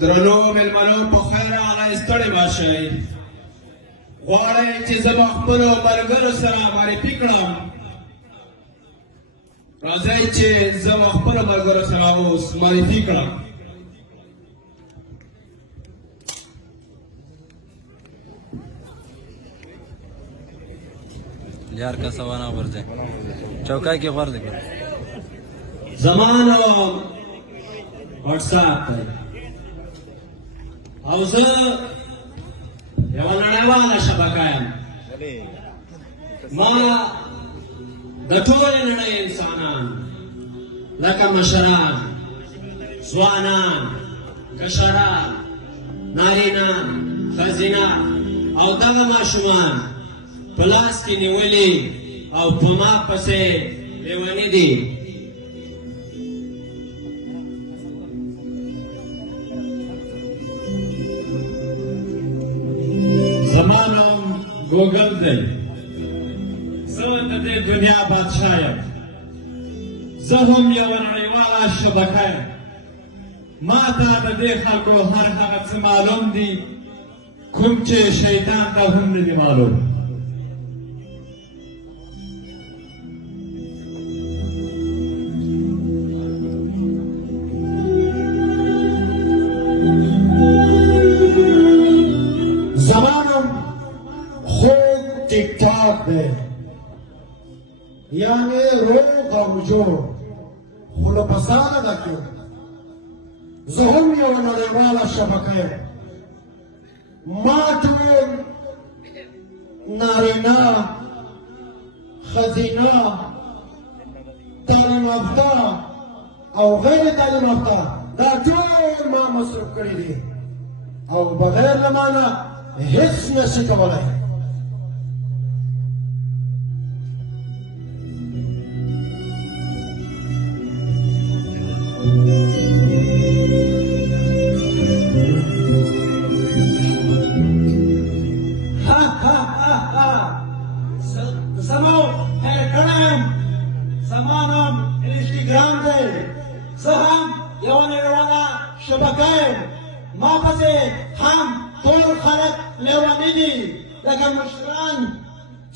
درنو مېلمنو په خیر راغلئ ستړي مه شئ. غواړئ چې زه به خپلو ملګرو سره معرفي کړم؟ راځئ چې زه به خپلو ملګرو سره اوس معرفي کړم. यार का सवाना वर्जे चौकाई के वर्ज زما نوم وټساپ دی او زه یوه نړیواله شبکه یم. ما د ټولې نړۍ انسانان لکه مشران، ځوانان، کشران، نارینان، ښځینه او دغه ماشومان په لاس کې نیولي او په ما پسې لیوني دي. زما نوم ګوګل دی. زه د دې دنیا بادشاه یم. زه هم یوه نړیواله شبکه یم. ما ته د دې خلکو هر هغه څه معلوم دي کوم چې شیطان ته هم نه دي معلوم. زمانم خوب ټیک ټاک دی، یعنی روغ او جوړ، خو له فساده ډک یم. زه هم یوه نړیواله شبکه یم. ما ټول نارینه، ښځینه، تعلیم یافته او غیر تعلیم یافته دا ټول ما مصروف کړي دي او بغیر له ما نه هیڅ نشي کولی. زما هیر کړی یم. زما نوم انسټاګرام دی. زه هم یوه نړیواله شبکه یم. ما پسې هم ټول خلک لیوني دي، لکه مشران،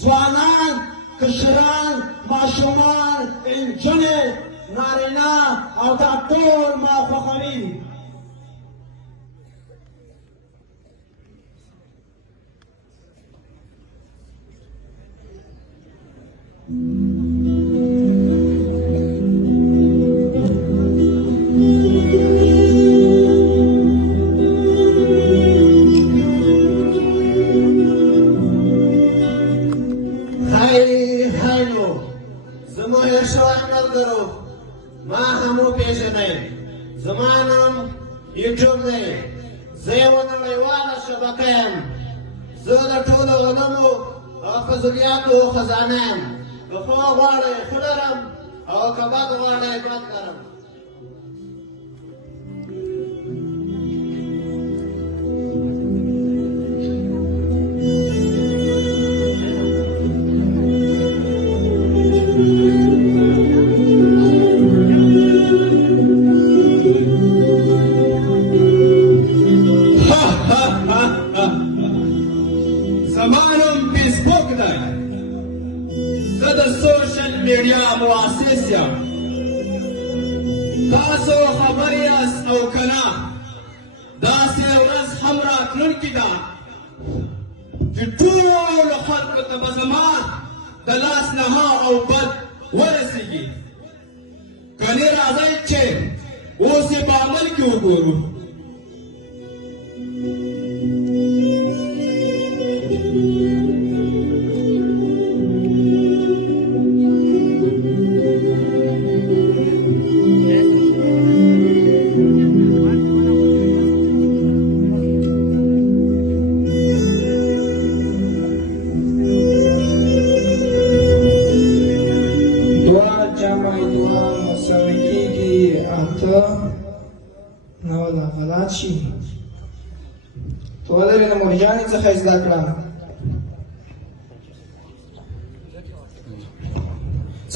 ځوانان، کشران، ماشومان، نجونې، نارینه او دا ټول ما خوښوي. زما هیر شوی ملګرو ما هم وپېژنئ. زما نوم یوټیوب دی. زه یوه نړیواله شبکه یم. زه د ټولو علومو او فضولیاتو خزانه یم. که ښه غواړئ ښه لرم او که بد غواړئ بد لرم. زما نوم فیسبوک دی. زه د سوشل میډیا مؤسس یم. تاسو خبر یاست او که نه داسې ورځ هم راتلونکې ده چې ټولو خلکو ته به زما د لاس نها او بد ورسېږي. کنې راځئ چې اوس یې په عمل کې وګورو. نو لا غلط شي تو لري د مورجانې څخه زده کړه.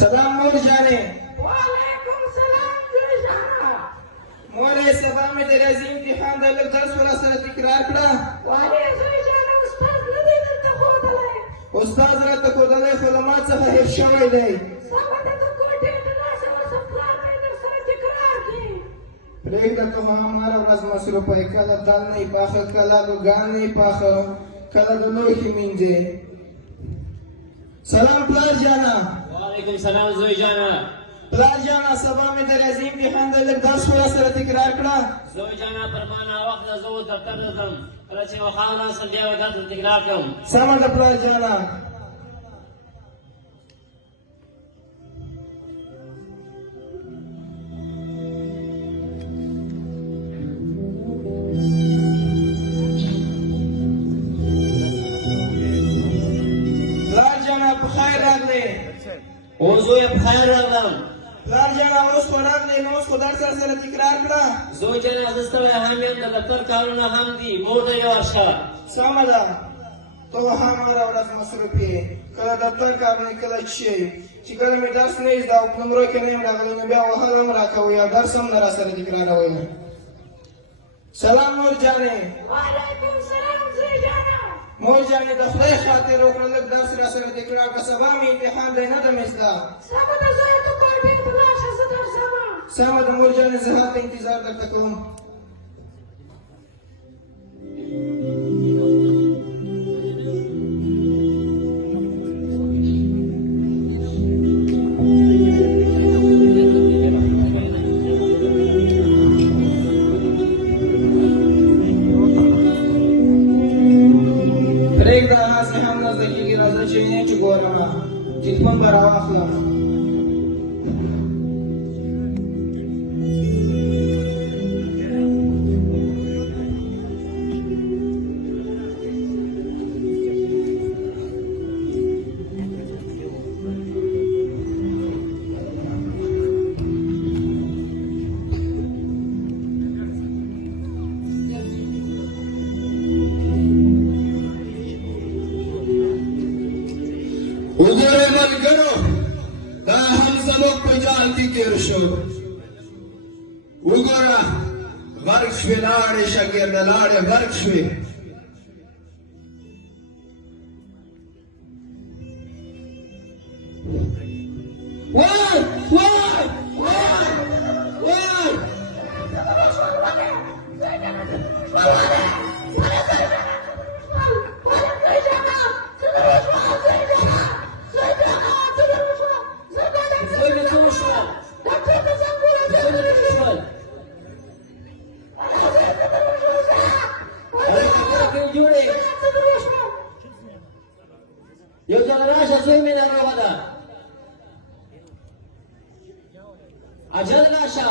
سلام مورجانې. وعلیکم السلام. د ریاضي امتحان د لږ درس ور سره تکرار کړه. والي زوی جانه استاد نه دی درته ښودلی. استاد راته ښودلی خو له ما څخه هېر شوی دی. سمه ده ته کوټې ته لاړ شه، اوس پلار به یې درسره تکرار کړي. پرېږده ته خو همهره ورځ مصروفه یې، کله دال نه یې پاخه، کله ګوګان نه یې پاخه، کله د لوښي مینځې. سلام پلار جانه. وعلیکم سلام زوی جانه. پلار جانه سبا مې د ریاضي امتحان د لږ درس ور سره تکرار کړه. زوی جانه پر ما ناوخته زه اوس دفتر ته ځم، کله چې ماښام راسم بیا به درته تکرار کړم. سمه ده پلار جانه. پلار جانه په خیر راغلې. او زوی په خیر راغلم. پلار جانه اوس خو راغلې، نو اوس خو درس سره تکرار کړه. زوی جانه زه ستړی هم یم، د دفتر کارونه هم دي، مور ته یې ورشه. سمه ده، ته همهره ورځ مصروف یې، کله دفتر کارونه کله شی چې کله مې درس نه زده او په نمرو کې نه یم راغلی نو بیا وهل هم راکوئ او درس هم نه راسره تکراروئ. سلام مور جانې. وعلیکم سلام زوی جانه. مور جانې د خدای خاطر وکړه لږ درس راسره تکرار کړه، سبا مې امتحان دی نه ده مې زده. سمه ده زوی ته کوټې ته لاړ شه، زه درځمه. سمه ده مور جانې، زه هلته انتظار درته کوم. پرېږده هسې هم نه زده کېږي، راځه چې نیټ ګورمه، تلیفون به راواخلم. وګورئ ملګرو، دا هم زموږ په جال کې تېر شو. وګوره غرق شوې لاړې شاګرده، لاړې غرق شوې. وای وای وای وای زوی مې څه وشول؟ جوړې یو ځل راشه، زوی مې ناروغه ده. اجل راشه.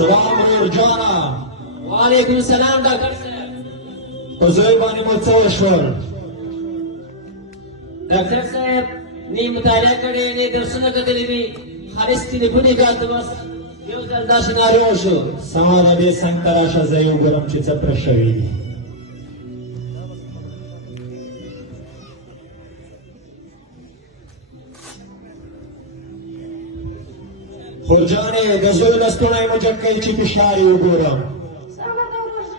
سلام نور جانا. وعلیکم السلام ډاکټر صاحب. په زوی باندې مو څه وشول؟ ډاکټر صاحب نه مطالعه کړې، نه درسونه کتلي دي، خالص تلیفون یې کاته، بس یو ځل داسې ناروغ شو. سمه ده، دې څنګ ته راشه، زه یې وګورم چې څه پرې شوي دي. خور جانې د زوی لستوڼی مو جګ کوي چې فشار یې وګورم. سمه ده ورشه.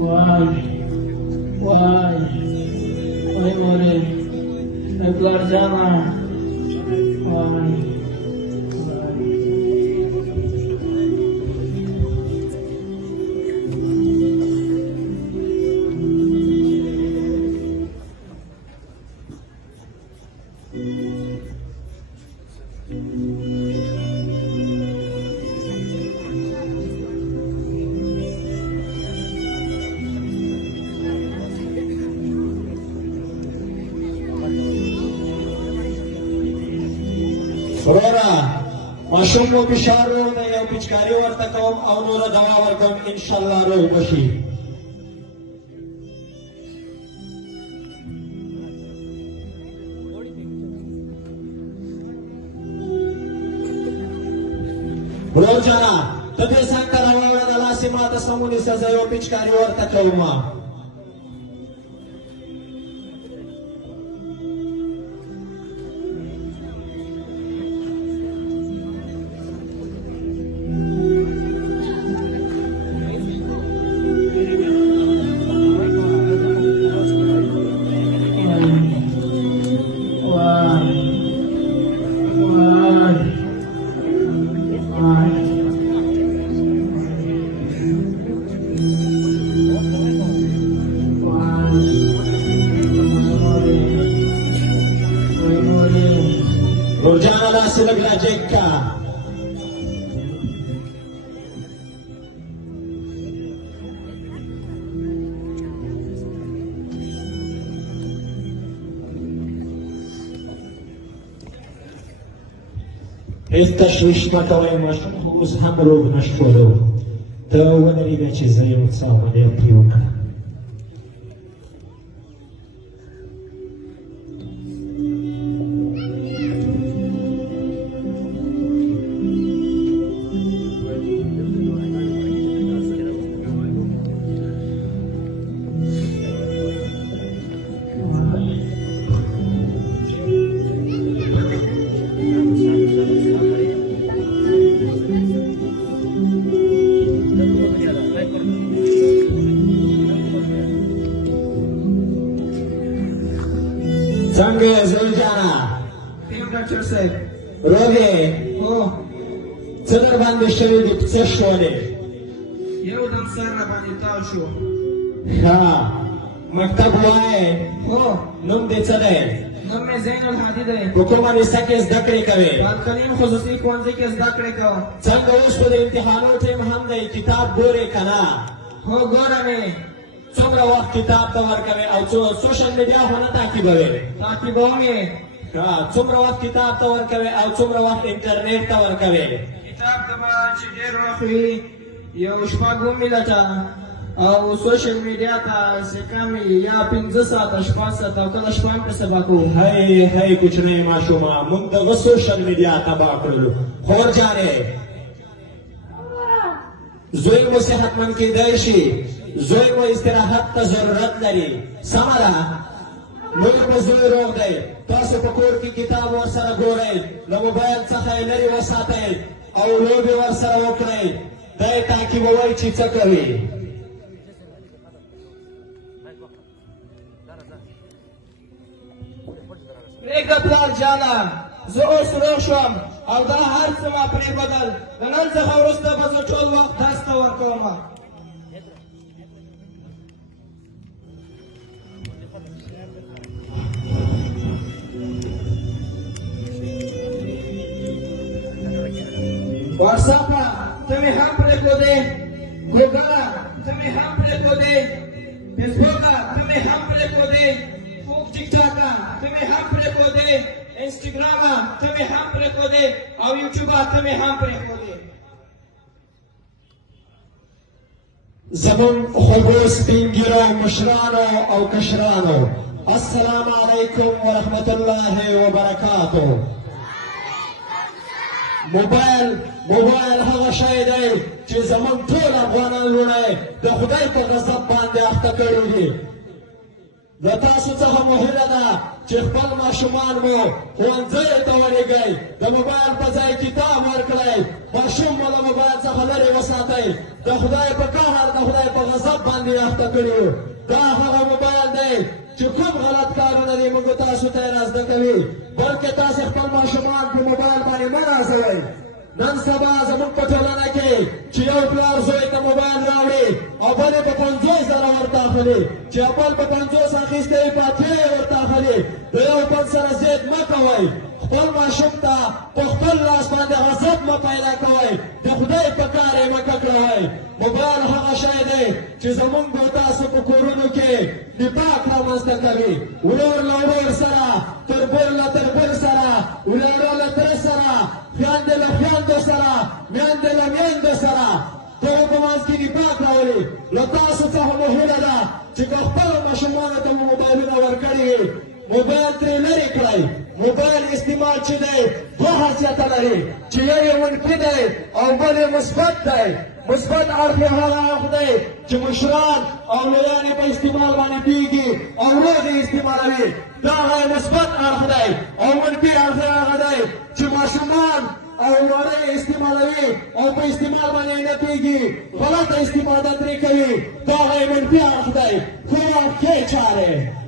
وای وای وای مورې، ای پلار جانه، وای. وروره ماشوم مو فشار روغ دی یو پچکاري ورته کوم او نوره دوا ورکوم انشاءالله روغ به شي ورور جانا ته دې څنګ ته راواوړه د لاسې ماته سم ونیسه زه یو پچکاري ورته کوم ورجعنا لاسلك لجيكا هیڅ تشویش مه کوئ ماشوم خو اوس هم روغ نشولی و ته ودرېږه چې زه یو څه عملیات پرې وکړم څنګه یې زوی جانا ټیم ډاکټر صاحب روغ یې هو څه در باندې شوي دي په څه شولې یو دم سر را باندې تاو شو ښه مکتب وایې هو نوم دې څه دی نوم مې زین الهادي دی په کومه لیسه کې زده کړې کوې الکلیم خصوصي ښوونځي کې زده کړې کوم څنګه اوس په د امتحانو ټیم هم دی کتاب ګورې که نه هو ګورم یې څومره وخت کتاب ته ورکوې او سوشل میډیا خو نه تعقیبوې تعقیبوم یې څومره وخت کتاب ته ورکوې او څومره وخت انټرنیټ ته ورکوې کتاب ته به چې ډېر وخت وي یو شپږ اووه لټه او سوشل میډیا ته چې کم یا 15 ساعته شپږ ساعته او کله شپه هم پرې سبا کوو هی هی کوچنی ماشومه موږ دغه سوشل میډیا تباه کړلو خور جانې زوی مو صحتمند کېدی شي زوی مو استراحت ته ضرورت لري سمه ده لوی مو زوی روغ دی تاسو په کور کې کتاب ورسره ګورئ له موبایل څخه یې لرې وساتئ او لوبې ورسره وکړئ دا یې تعقیبوئ چې څه کوي پرېږده پلار جانه زه اوس روغ شوم او دا هر څه ما پرې بدل د نن څخه وروسته به زه ټول وخت درس ته ورکوم واتساپه ته مې هم پرېښودې ګوګله ته مې هم پرېښودې فیسبوکه ته مې هم پرېښودې خوب ټیکټاکه ته مې هم پرېښودې انسټاګرامه ته مې هم پرېښودې او یوټیوبه ته مې هم پرېښودې زمون خوږو سپین ږیرو مشرانو او کشرانو السلام علیکم ورحمت الله وبرکاتو موبایل هغه شی دی چې زموږ ټول افغانان لوڼی د خدای په غضب باندې اخته کړي دي د تاسو څخه مو هیله ده چې خپل ماشومان مو ښوونځیو ته ولېږئ د موبایل په ځای کتاب ورکړئ ماشوم مو له موبایل څخه لرې وساتئ د خدای په قهر د خدای په غضب باندې اخته کړي دا هغه موبایل دی چې کوم غلط کارونه دي موږ تاسو ته یې را زده کوي بلکې تاسې خپل ماشومان په موبایل باندې مه نازوئ نن سبا زموږ په ټولنه کې چې یو پلار زوی ته موبایل راوړي او بل یې په 50,000 ورته اخلي چې بل په 50 اخیستی وي په 80 یې ورته اخلي د یو بل سره ضد مه کوئ خپل ماشوم ته په خپل لاس باندې غضب مه پیدا کوئ د خدای په کار یې مه ککړوئ موبایل هغه شی دی چې زموږ به تاسو په کورونو کې نفاق رامنځته کوي ورور له ورور سره تربور له تربور سره وراره له تره سره چې خپل ماشومانو ته مو موبایلونه ورکړي موبایل ترې لرې کړئ موبایل استعمال چې دی دوه حیثیته لري چې یو یې منفي دی او بل یې مثبت دی مثبت اړخ یې هغه اړخ دی چې مشران او لویان یې په استعمال باندې پوهېږي او ورو یې استعمالوي دا هغه مثبت اړخ دی او منفي اړخ یې هغه دی چې ماشومان او وړه یې استعمالوي او په استعمال باندې نه پوهېږي غلطه استفاده ترې کوي دا هغه یې منفي اړخ دی ښه او ښې چارې